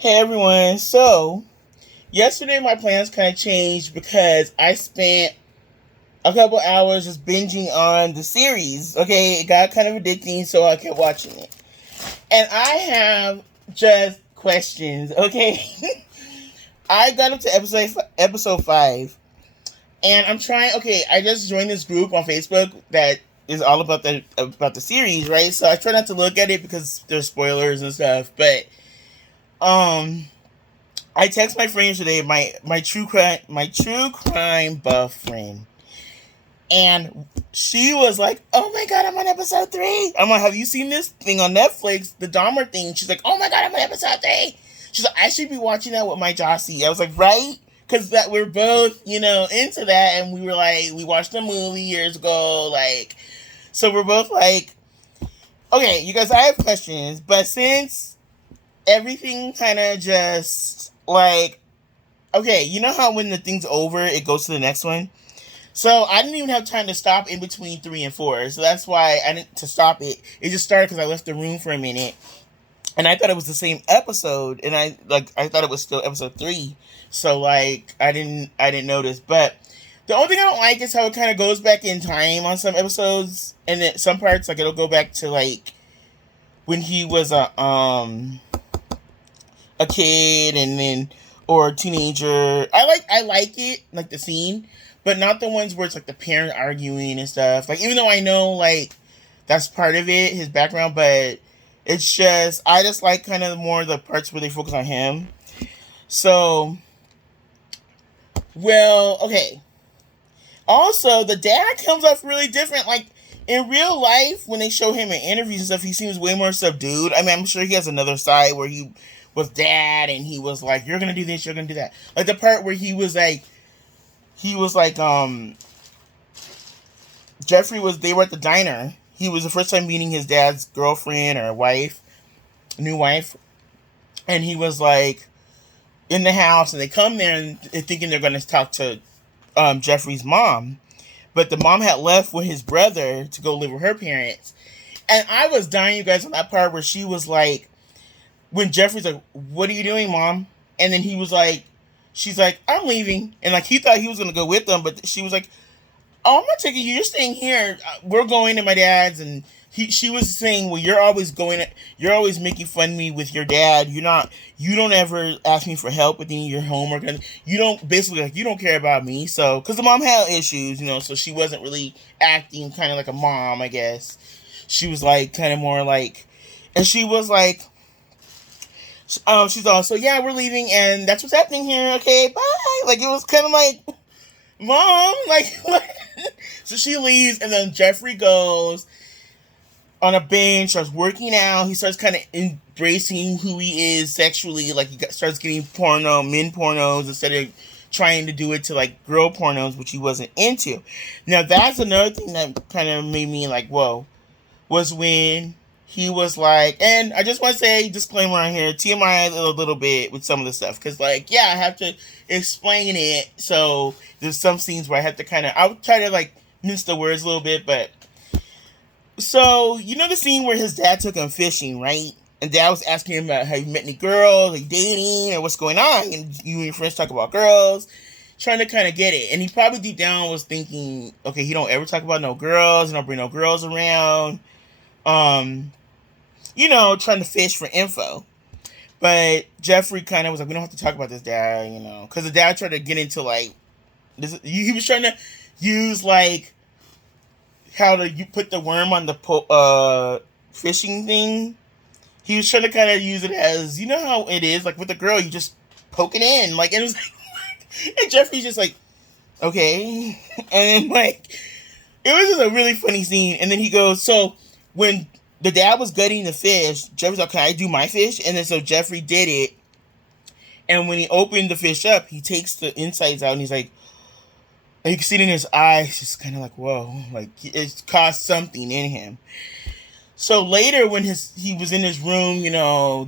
Hey everyone. So, yesterday my plans kind of changed because I spent a couple hours just binging on the series. Okay, it got kind of addicting, so I kept watching it. And I have just questions, okay? I got up to episode 5, and I'm trying. Okay, I just joined this group on Facebook that is all about the series, right? So I try not to look at it because there's spoilers and stuff, but um I text my friend today, my true crime buff friend, and she was like, "Oh my god, I'm on episode 3." I'm like, "Have you seen this thing on Netflix, the Dahmer thing?" She's like, "Oh my god, I'm on episode 3." She's like, "I should be watching that with my Jossie." I was like, "Right." Because that we're both, into that, and we were like, we watched a movie years ago, like, so we're both like, okay, you guys, I have questions, but since everything kind of just like, okay, you know how when the thing's over, it goes to the next one? So I didn't even have time to stop in between 3 and 4. So that's why I didn't to stop it. It just started because I left the room for a minute, and I thought it was the same episode, and I thought it was still episode 3. So like I didn't notice, but the only thing I don't like is how it kind of goes back in time on some episodes, and then some parts like it'll go back to like when he was a kid, and then or a teenager. I like it, like the scene, but not the ones where it's like the parent arguing and stuff. Like, even though I know like that's part of it, his background, but it's just I just like kind of more the parts where they focus on him. So, well, okay. Also, the dad comes off really different. Like in real life, when they show him in interviews and stuff, he seems way more subdued. I mean, I'm sure he has another side where he was dad and he was like, "You're gonna do this, you're gonna do that." Like the part where he was like, Jeffrey was. They were at the diner. He was the first time meeting his dad's girlfriend or wife, new wife, and he was like in the house, and they come there and they're thinking they're gonna talk to Jeffrey's mom, but the mom had left with his brother to go live with her parents. And I was dying, you guys, on that part where she was like, when Jeffrey's like, "What are you doing, mom?" And then he was like, she's like, "I'm leaving." And like he thought he was gonna go with them, but she was like, "Oh, I'm not taking you. You're staying here. We're going to my dad's." And she was saying, "Well, you're always going. You're always making fun of me with your dad. You're not. You don't ever ask me for help with any of your homework, and you don't basically like you don't care about me." So, because the mom had issues, so she wasn't really acting kind of like a mom, I guess. She was like kind of more like, and she was like, she's also, "Yeah, we're leaving, and that's what's happening here. Okay, bye." Like it was kind of like, "Mom, like." So she leaves, and then Jeffrey goes on a bench, starts working out. He starts kind of embracing who he is sexually. Like starts getting men pornos, instead of trying to do it to like girl pornos, which he wasn't into. Now that's another thing that kind of made me like, whoa, was when he was like, and I just want to say, disclaimer on here, TMI a little bit with some of the stuff, because like, yeah, I have to explain it. So there's some scenes where I have to I'll try to like mince the words a little bit, but so the scene where his dad took him fishing, right? And dad was asking him about, have you met any girls, like dating, or what's going on? And you and your friends talk about girls, trying to kind of get it. And he probably deep down was thinking, okay, he don't ever talk about no girls, he don't bring no girls around. Um, trying to fish for info. But Jeffrey kind of was like, "We don't have to talk about this, dad," because the dad tried to get into like this. He was trying to use like how to you put the worm on the fishing thing. He was trying to kind of use it as, how it is like with the girl, you just poke it in, like, and it was like, and Jeffrey's just like, "Okay," and then like it was just a really funny scene. And then he goes, so when the dad was gutting the fish, Jeffrey's like, "Can I do my fish?" And then so Jeffrey did it. And when he opened the fish up, he takes the insides out, and he's like, and you can see it in his eyes, just kind of like, whoa, like it caused something in him. So later, when he was in his room,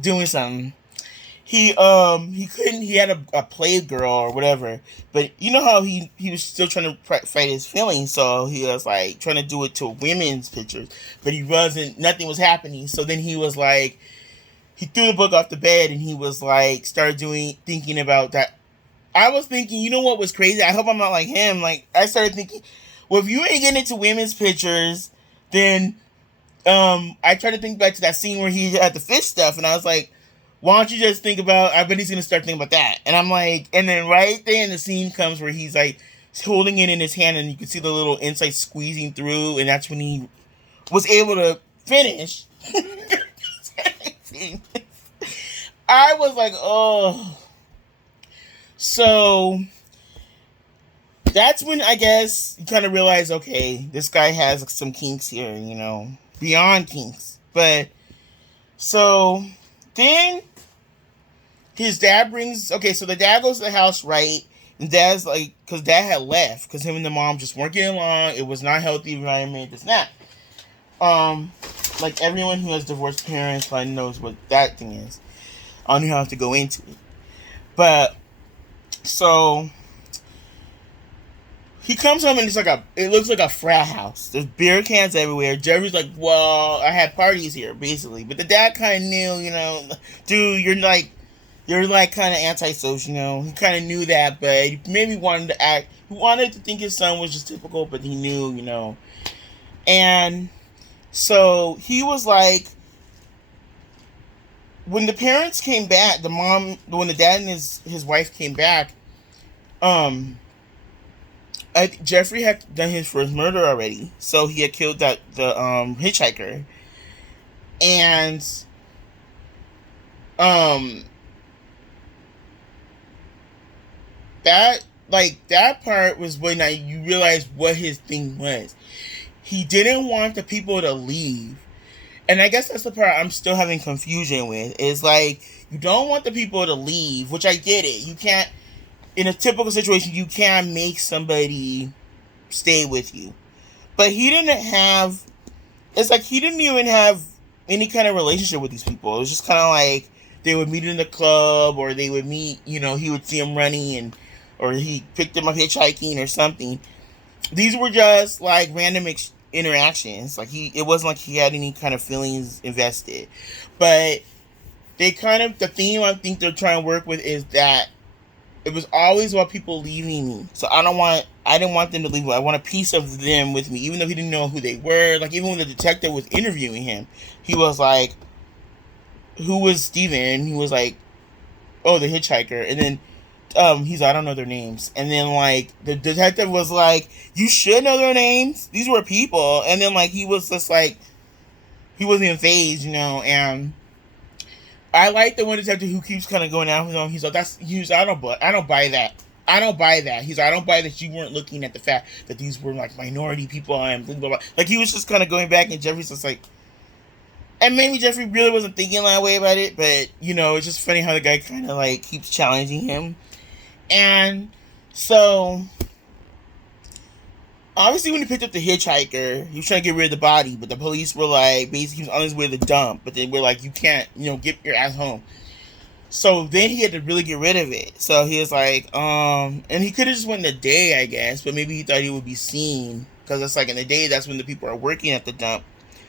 doing something, he couldn't. He had a play girl or whatever, but you know how he was still trying to fight his feelings, so he was like trying to do it to women's pictures, but he wasn't. Nothing was happening. So then he was like, he threw the book off the bed and he was like, started thinking about that. I was thinking, you know what was crazy? I hope I'm not like him. Like, I started thinking, well, if you ain't getting into women's pictures, then I tried to think back to that scene where he had the fish stuff, and I was like, why don't you just think about, I bet he's gonna start thinking about that. And I'm like, and then right there in the scene comes where he's like holding it in his hand and you can see the little inside squeezing through, and that's when he was able to finish. I was like, oh. So that's when I guess you kind of realize, okay, this guy has some kinks here, beyond kinks. But so then his dad so the dad goes to the house, right? And dad's like, because dad had left, because him and the mom just weren't getting along. It was not healthy environment, this and that. Like everyone who has divorced parents, like, knows what that thing is. I don't even have to go into it. But, so, he comes home and it looks like a frat house. There's beer cans everywhere. Jerry's like, well, I had parties here, basically. But the dad kind of knew, dude, you're kind of antisocial, He kind of knew that, but he maybe wanted to think his son was just typical, but he knew, And so he was like, when the parents came back, when the dad and his wife came back, Jeffrey had done his first murder already. So he had killed the hitchhiker. And that part was when you realize what his thing was. He didn't want the people to leave. And I guess that's the part I'm still having confusion with. Is like, you don't want the people to leave, which I get it. You can't, in a typical situation, you can't make somebody stay with you. But he didn't even have any kind of relationship with these people. It was just kind of like, they would meet in the club, or they would meet, he would see him running, or he picked him up hitchhiking or something. These were just like random interactions. Like, it wasn't like he had any kind of feelings invested. But the theme I think they're trying to work with is that it was always about people leaving me. So I didn't want them to leave me. I want a piece of them with me, even though he didn't know who they were. Like, even when the detective was interviewing him, he was like, who was Steven? He was like, oh, the hitchhiker. And then he's like, I don't know their names. And then, like, the detective was like, you should know their names. These were people. And then, like, he was just like, he wasn't even phased, and I like the one detective who keeps kind of going out with him. He's like, I don't buy that. I don't buy that. He's like, I don't buy that you weren't looking at the fact that these were, like, minority people and blah, blah, blah. Like, he was just kind of going back, and Jeffrey's just like, and maybe Jeffrey really wasn't thinking that way about it, but, it's just funny how the guy kind of, like, keeps challenging him. And so, obviously when he picked up the hitchhiker, he was trying to get rid of the body, but the police were like, basically he was on his way to the dump, but they were like, you can't, get your ass home. So then he had to really get rid of it. So he was like, and he could have just went in the day, I guess, but maybe he thought he would be seen, because it's like in the day, that's when the people are working at the dump.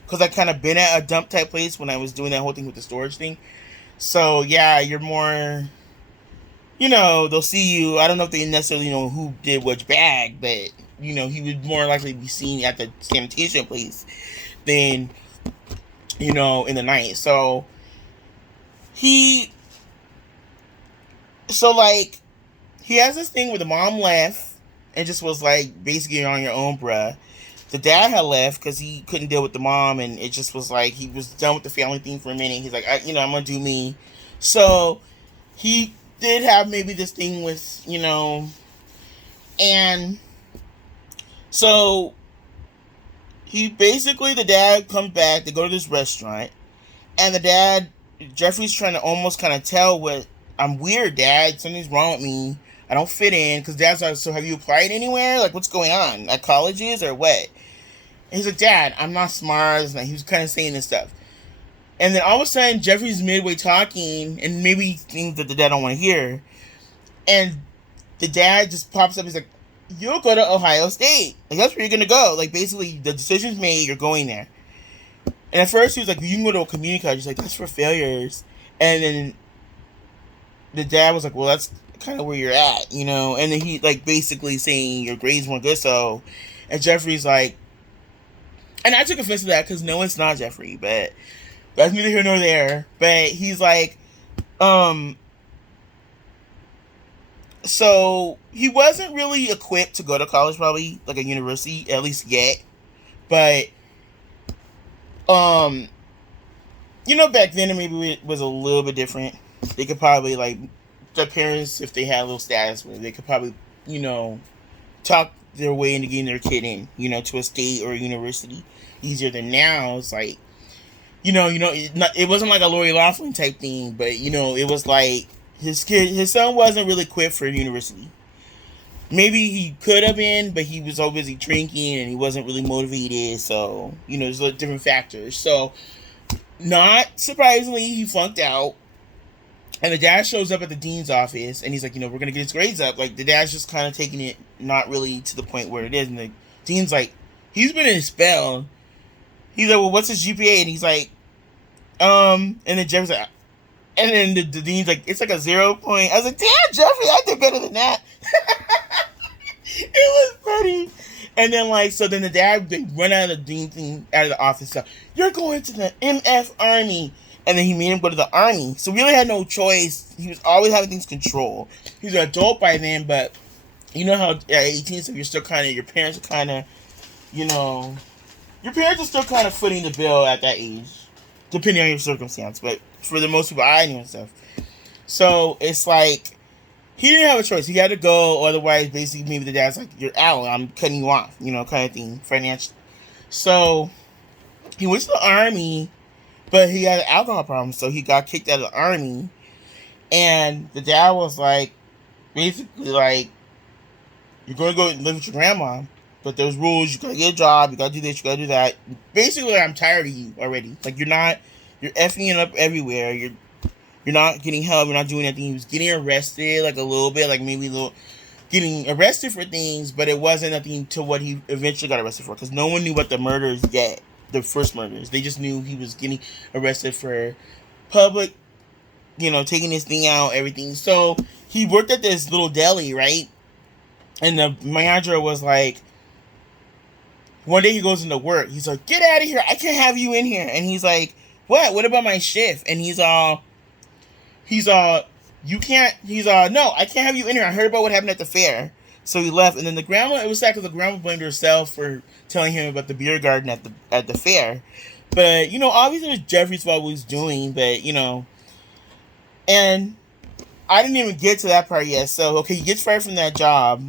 Because I kind of been at a dump type place when I was doing that whole thing with the storage thing. So yeah, you're more, they'll see you. I don't know if they necessarily know who did which bag, but, he would more likely be seen at the sanitation place than, in the night. So he has this thing where the mom left and just was like, basically, you're on your own, bruh. The dad had left because he couldn't deal with the mom, and it just was like, he was done with the family thing for a minute. He's like, I'm going to do me. So he did have maybe this thing with, and so the dad comes back, they go to this restaurant, and Jeffrey's trying to almost kind of tell I'm weird, Dad, something's wrong with me, I don't fit in, because Dad's like, so have you applied anywhere? Like, what's going on? At colleges or what? And he's like, Dad, I'm not smart. Like, he was kind of saying this stuff. And then all of a sudden, Jeffrey's midway talking, and maybe things that the dad don't want to hear. And the dad just pops up. He's like, you'll go to Ohio State. Like, that's where you're going to go. Like, basically, the decision's made. You're going there. And at first, he was like, you can go to a community college. He's like, that's for failures. And then the dad was like, well, that's kind of where you're at, you know? And then he, like, basically saying your grades weren't good, so. And Jeffrey's like, and I took offense to that because no, it's not Jeffrey, but that's neither here nor there. But he's like, um, so he wasn't really equipped to go to college, probably, like a university, at least yet. But, um, you know, back then maybe it was a little bit different. They could probably, like, their parents, if they had a little status, they could probably, you know, talk their way into getting their kid in, you know, to a state or a university easier than now. It's like, it wasn't like a Lori Loughlin type thing, but, you know, it was like his son wasn't really equipped for university. Maybe he could have been, but he was so busy drinking and he wasn't really motivated. So, you know, there's different factors. So, not surprisingly, he flunked out. And the dad shows up at the dean's office, and he's like, you know, we're going to get his grades up. Like, the dad's just kind of taking it not really to the point where it is. And the dean's like, he's been in a spell. He's like, well, what's his GPA? And he's like, and then Jeffrey's like, and then the dean's like, it's like a 0 point. I was like, damn, Jeffrey, I did better than that. It was funny. And then, like, so then the dad, they run out of the dean thing, out of the office. So, you're going to the MF Army. And then he made him go to the army. So we really had no choice. He was always having things controlled. He was an adult by then, but you know how at 18, so you're still kind of, your parents are kind of, you know, your parents are still kind of footing the bill at that age, depending on your circumstance. But for the most people, I knew and stuff. So it's like, he didn't have a choice. He had to go, otherwise, basically, maybe the dad's like, you're out, I'm cutting you off, you know, kind of thing, financially. So he went to the army. But he had an alcohol problem, so he got kicked out of the army. And the dad was like, basically like, you're going to go and live with your grandma, but there's rules. You got to get a job. You got to do this. You got to do that. Basically, I'm tired of you already. Like, you're effing it up everywhere. You're not getting help. You're not doing anything. He was getting arrested, like, a little bit, like, maybe getting arrested for things, but it wasn't nothing to what he eventually got arrested for, because no one knew what the murders yet. The first murders. They just knew he was getting arrested for public, you know, taking his thing out, everything. So he worked at this little deli, right? And the manager was like, one day he goes into work. He's like, get out of here. I can't have you in here. And he's like, what? What about my shift? And no, I can't have you in here. I heard about what happened at the fair. So he left, and then the grandma, it was sad because the grandma blamed herself for telling him about the beer garden at the fair. But, you know, obviously it was Jeffrey's fault what he was doing, but, you know, and I didn't even get to that part yet. So, okay, he gets fired from that job,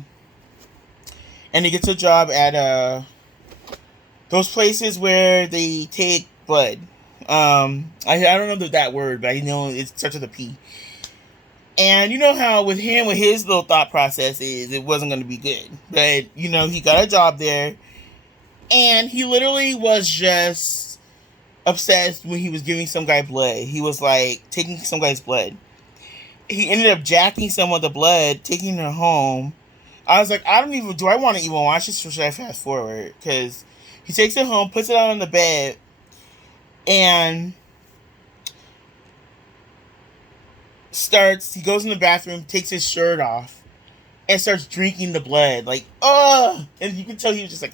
and he gets a job at those places where they take blood. I don't know that word, but I know it starts with a P. And you know how with him, with his little thought process is, it wasn't going to be good. But, you know, he got a job there. And he literally was just obsessed when he was giving some guy blood. He was, like, taking some guy's blood. He ended up jacking some of the blood, taking her home. I was like, do I want to even watch this, or should I fast forward? Because he takes it home, puts it out on the bed, and he goes in the bathroom, takes his shirt off, and starts drinking the blood. Like, oh! And you can tell he was just like...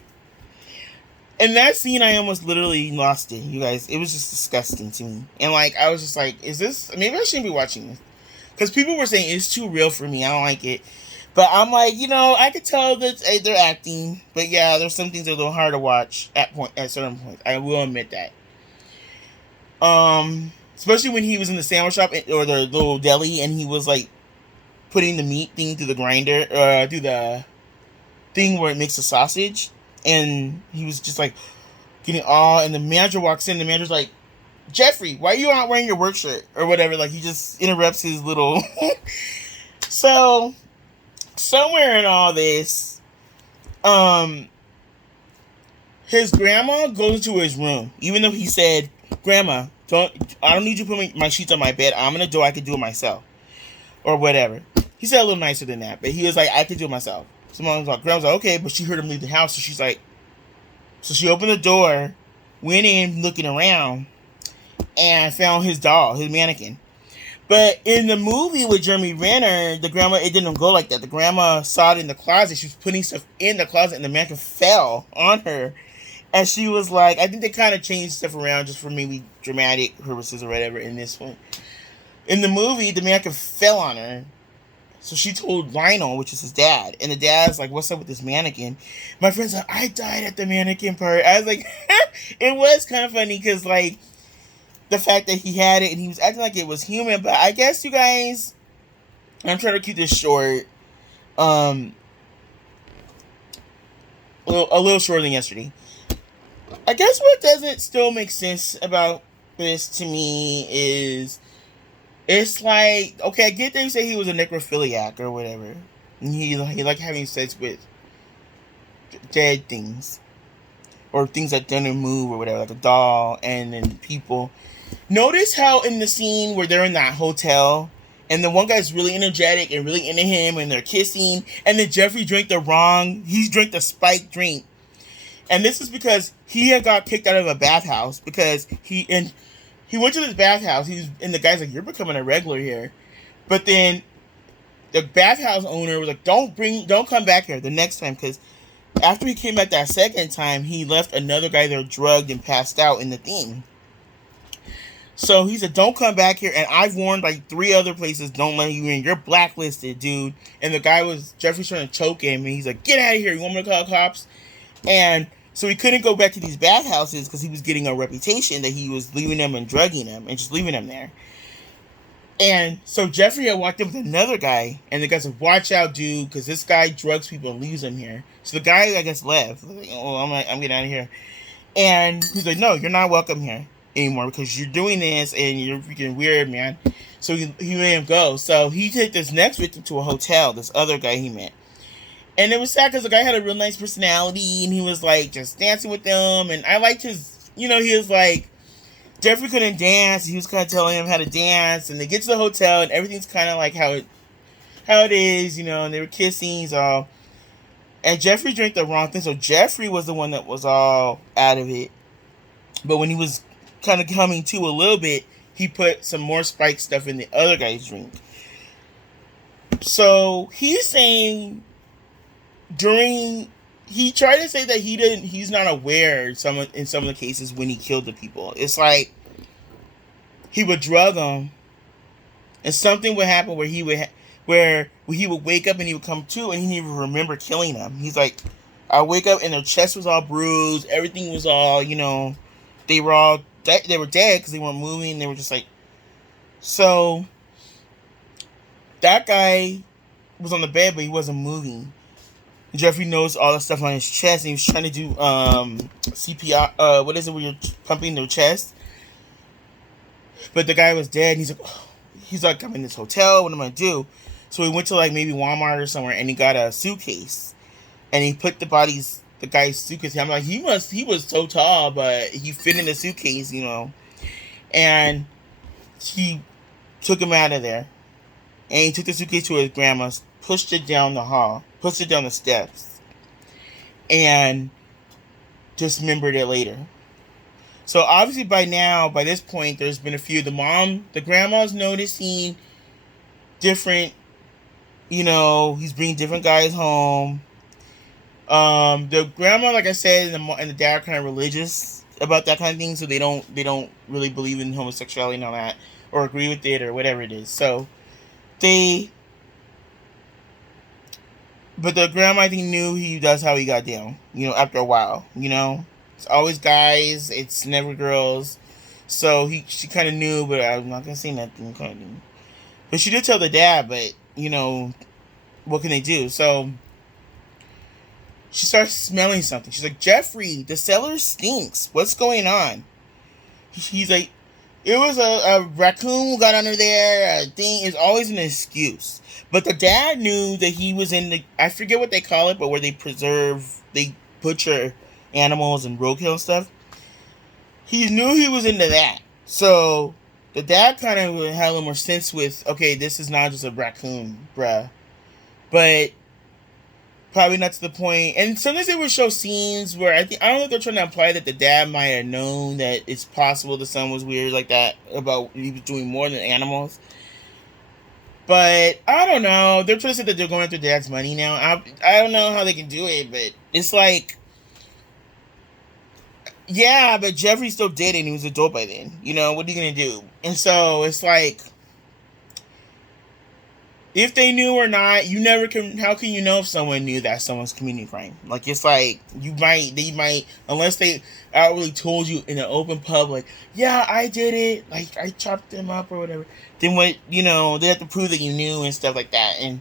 In that scene, I almost literally lost it, you guys. It was just disgusting to me. And, like, I was just like, is this... Maybe I shouldn't be watching this. Because people were saying it's too real for me. I don't like it. But I'm like, you know, I could tell that they're acting. But, yeah, there's some things that are a little hard to watch at certain points. I will admit that. Especially when he was in the sandwich shop or the little deli, and he was like putting the meat thing through the grinder, through the thing where it makes the sausage, and he was just like getting all. And the manager walks in. The manager's like, Jeffrey, why are you not wearing your work shirt or whatever? Like, he just interrupts his little. So somewhere in all this, his grandma goes into his room, even though he said, Grandma, I don't need you to put my sheets on my bed. I'm gonna do it. I can do it myself, or whatever. He said a little nicer than that, but he was like, I can do it myself. So Grandma's like, okay, but she heard him leave the house, so she's like, so she opened the door, went in looking around, and found his doll, his mannequin. But in the movie with Jeremy Renner, the grandma, it didn't go like that. The grandma saw it in the closet. She was putting stuff in the closet, and the mannequin fell on her. And she was like, I think they kind of changed stuff around just for maybe dramatic purposes or whatever in this one. In the movie, the mannequin fell on her. So she told Lionel, which is his dad. And the dad's like, what's up with this mannequin? My friend's like, I died at the mannequin part. I was like, it was kind of funny because, like, the fact that he had it and he was acting like it was human. But I guess, you guys, I'm trying to keep this short. A little shorter than yesterday. I guess what doesn't still make sense about this to me is it's like, okay, I get that you say he was a necrophiliac or whatever. And he liked having sex with dead things. Or things that don't move or whatever, like a doll and then people. Notice how in the scene where they're in that hotel and the one guy's really energetic and really into him and they're kissing, and then Jeffrey drank he drank the spiked drink. And this is because he had got kicked out of a bathhouse because he went to this bathhouse. And the guy's like, you're becoming a regular here. But then the bathhouse owner was like, don't come back here the next time, because after he came back that second time, he left another guy there drugged and passed out in the thing. So he said, don't come back here. And I've warned like 3 other places, don't let you in. You're blacklisted, dude. And the guy Jeffrey's trying to choke him. And he's like, get out of here. You want me to call cops? And so he couldn't go back to these bathhouses because he was getting a reputation that he was leaving them and drugging them and just leaving them there. And so Jeffrey had walked in with another guy. And the guy said, watch out, dude, because this guy drugs people and leaves them here. So the guy, I guess, left. Like, oh, I'm getting out of here. And he's like, no, you're not welcome here anymore because you're doing this and you're freaking weird, man. So he made him go. So he took this next victim to a hotel, this other guy he met. And it was sad because the guy had a real nice personality and he was like just dancing with them. And I liked his, he was like, Jeffrey couldn't dance. He was kind of telling him how to dance. And they get to the hotel and everything's kind of like how it is, and they were kissing. So, and Jeffrey drank the wrong thing. So Jeffrey was the one that was all out of it. But when he was kind of coming to a little bit, he put some more spiked stuff in the other guy's drink. So he's saying he tried to say that he's not aware in some of the cases when he killed the people. It's like he would drug them and something would happen where he would wake up and he would come to and he didn't even remember killing them. He's like, I wake up and their chest was all bruised, everything was all, they were dead because they weren't moving. They were just like, so that guy was on the bed but he wasn't moving. Jeffrey knows all the stuff on his chest, and he was trying to do CPR. What is it when you're pumping their chest? But the guy was dead, and he's like, I'm in this hotel. What am I gonna do? So he went to like maybe Walmart or somewhere, and he got a suitcase, and he put the guy's suitcase. I'm like, he was so tall, but he fit in the suitcase, and he took him out of there, and he took the suitcase to his grandma's, pushed it down the steps, and dismembered it later. So obviously by this point, there's been a few. The grandma's noticing different, he's bringing different guys home. The grandma, like I said, and the dad are kind of religious about that kind of thing, so they don't really believe in homosexuality and all that, or agree with it, or whatever it is. So but the grandma, I think, knew that's how he got down, after a while, It's always guys, it's never girls. So she kind of knew, but I'm not going to say nothing, kind of thing. But she did tell the dad, but, what can they do? So she starts smelling something. She's like, Jeffrey, the cellar stinks. What's going on? He's like, it was a raccoon got under there. A thing is always an excuse. But the dad knew that he was in I forget what they call it, but where they butcher animals and roadkill and stuff. He knew he was into that. So the dad kind of had a little more sense with, okay, this is not just a raccoon, bruh. But probably not to the point. And sometimes they would show scenes where I don't know if they're trying to imply that the dad might have known that it's possible the son was weird like that, about he was doing more than animals. But I don't know. They're trying to say that they're going after dad's money now. I don't know how they can do it, but it's like, yeah, but Jeffrey still did it and he was adult by then. You know, what are you going to do? And so it's like, if they knew or not, you never can. How can you know if someone knew that someone's committing a crime? Like, it's like they might, unless they outwardly told you in an open public, yeah, I did it, like I chopped them up or whatever. Then what? They have to prove that you knew and stuff like that. And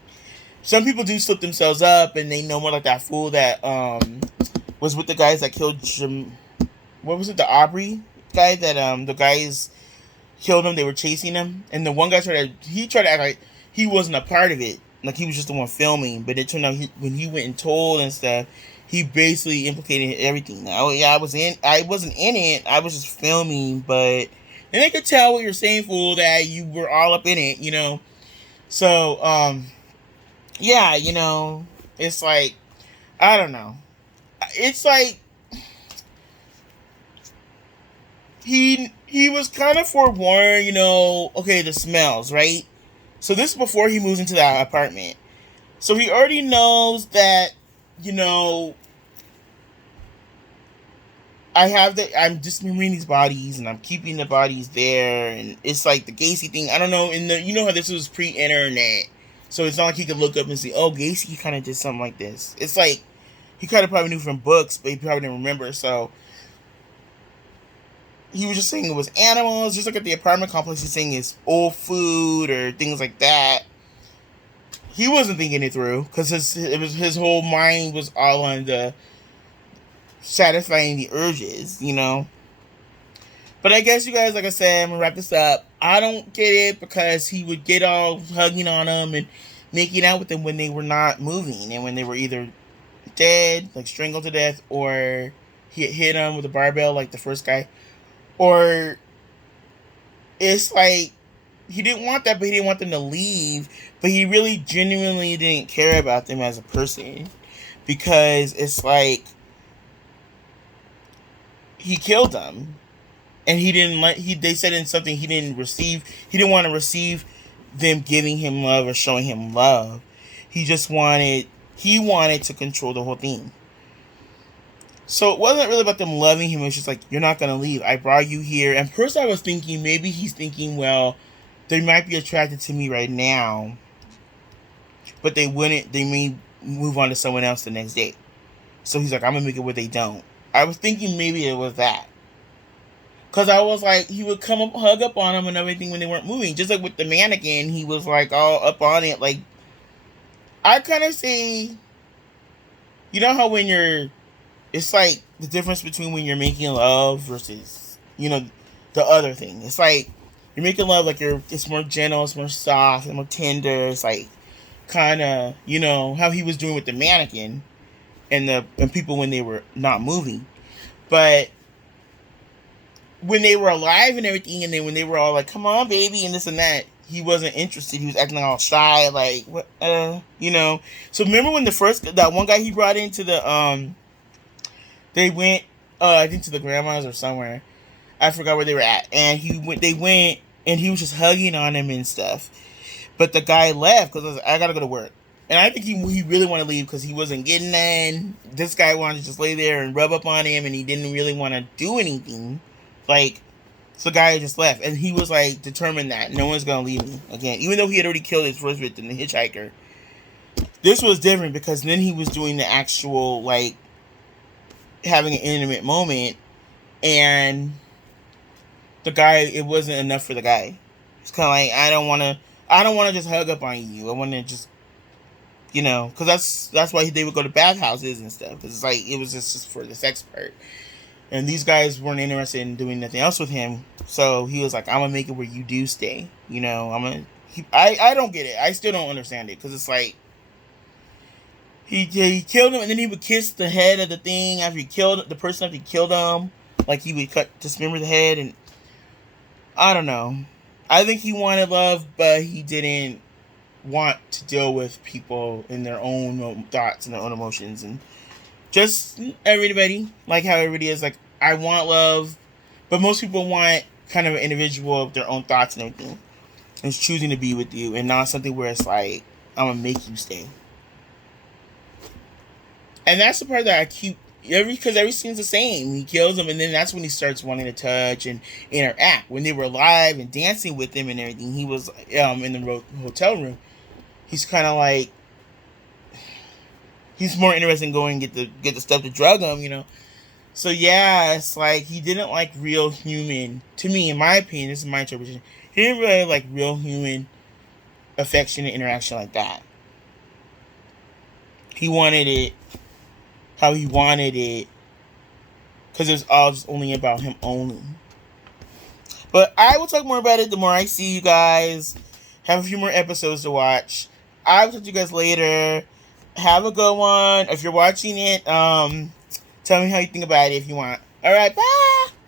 some people do slip themselves up, and they know more, like that fool that was with the guys that killed Jim. What was it? The Aubrey guy that the guys killed him. They were chasing him, and the one guy tried to act like he wasn't a part of it, like he was just the one filming. But it turned out when he went and told and stuff, he basically implicated everything. Oh yeah, I wasn't in it. I was just filming, but and they could tell what you're saying, fool, that you were all up in it. So yeah, it's like, I don't know. It's like he was kind of forewarned. Okay, the smells, right? So this is before he moves into that apartment. So he already knows that, I'm dismembering these bodies and I'm keeping the bodies there, and it's like the Gacy thing. I don't know, how this was pre-internet, so it's not like he could look up and see, oh, Gacy kind of did something like this. It's like he kind of probably knew from books, but he probably didn't remember. So he was just saying it was animals, just like at the apartment complex. He's saying it's old food or things like that. He wasn't thinking it through because his whole mind was all on the satisfying the urges. But I guess you guys, like I said, I'm gonna wrap this up. I don't get it because he would get all hugging on them and making out with them when they were not moving and when they were either dead, like strangled to death, or he had hit them with a barbell like the first guy. Or it's like he didn't want that, but he didn't want them to leave. But he really genuinely didn't care about them as a person, because it's like he killed them, and he didn't like. They said in something he didn't receive. He didn't want to receive them giving him love or showing him love. He just wanted. He wanted to control the whole thing. So it wasn't really about them loving him. It was just like, you're not going to leave. I brought you here. And first I was thinking, maybe he's thinking, well, they might be attracted to me right now, but they may move on to someone else the next day. So he's like, I'm going to make it where they don't. I was thinking maybe it was that. Because I was like, he would come up, hug up on them and everything when they weren't moving. Just like with the mannequin, he was like all up on it. Like, I kind of say, how when it's like the difference between when you're making love versus, the other thing. It's like you're making love, like it's more gentle, it's more soft, it's more tender. It's like kind of, how he was doing with the mannequin and people when they were not moving. But when they were alive and everything, and then when they were all like, come on, baby, and this and that, he wasn't interested. He was acting all shy, like, what, So remember when that one guy he brought into the, they went, I think to the grandma's or somewhere. I forgot where they were at. And they went, and he was just hugging on him and stuff. But the guy left because I gotta go to work. And I think he really wanted to leave because he wasn't getting in. This guy wanted to just lay there and rub up on him, and he didn't really want to do anything. Like, so the guy just left. And he was like determined that no one's gonna leave me again. Even though he had already killed his first victim, the hitchhiker. This was different because then he was doing the actual, like, having an intimate moment, and the guy, it wasn't enough for the guy. It's kind of like, I don't want to just hug up on you. I want to just, because that's why they would go to bathhouses and stuff. Because it's like, it was just for the sex part. And these guys weren't interested in doing nothing else with him. So he was like, I'm going to make it where you do stay. I don't get it. I still don't understand it. Because it's like, he killed him, and then he would kiss the head of the thing after he killed the person after he killed him. Like, he would dismember the head, and I don't know. I think he wanted love, but he didn't want to deal with people in their own thoughts and their own emotions. And just everybody, like how everybody is, like, I want love, but most people want kind of an individual of their own thoughts and everything. It's choosing to be with you, and not something where it's like, I'm gonna make you stay. And that's the part that I keep because every scene's the same. He kills him, and then that's when he starts wanting to touch and interact. When they were alive and dancing with him and everything, he was in the hotel room. He's kind of like he's more interested in going and get the stuff to drug him, you know. So yeah, it's like he didn't like real human. To me, in my opinion, this is my interpretation. He didn't really like real human affection and interaction like that. He wanted it how he wanted it because it was all just only about him only. But I will talk more about it the more I see you guys. Have a few more episodes to watch. I will talk to you guys later. Have a good one. If you're watching it, tell me how you think about it if you want. All right, bye.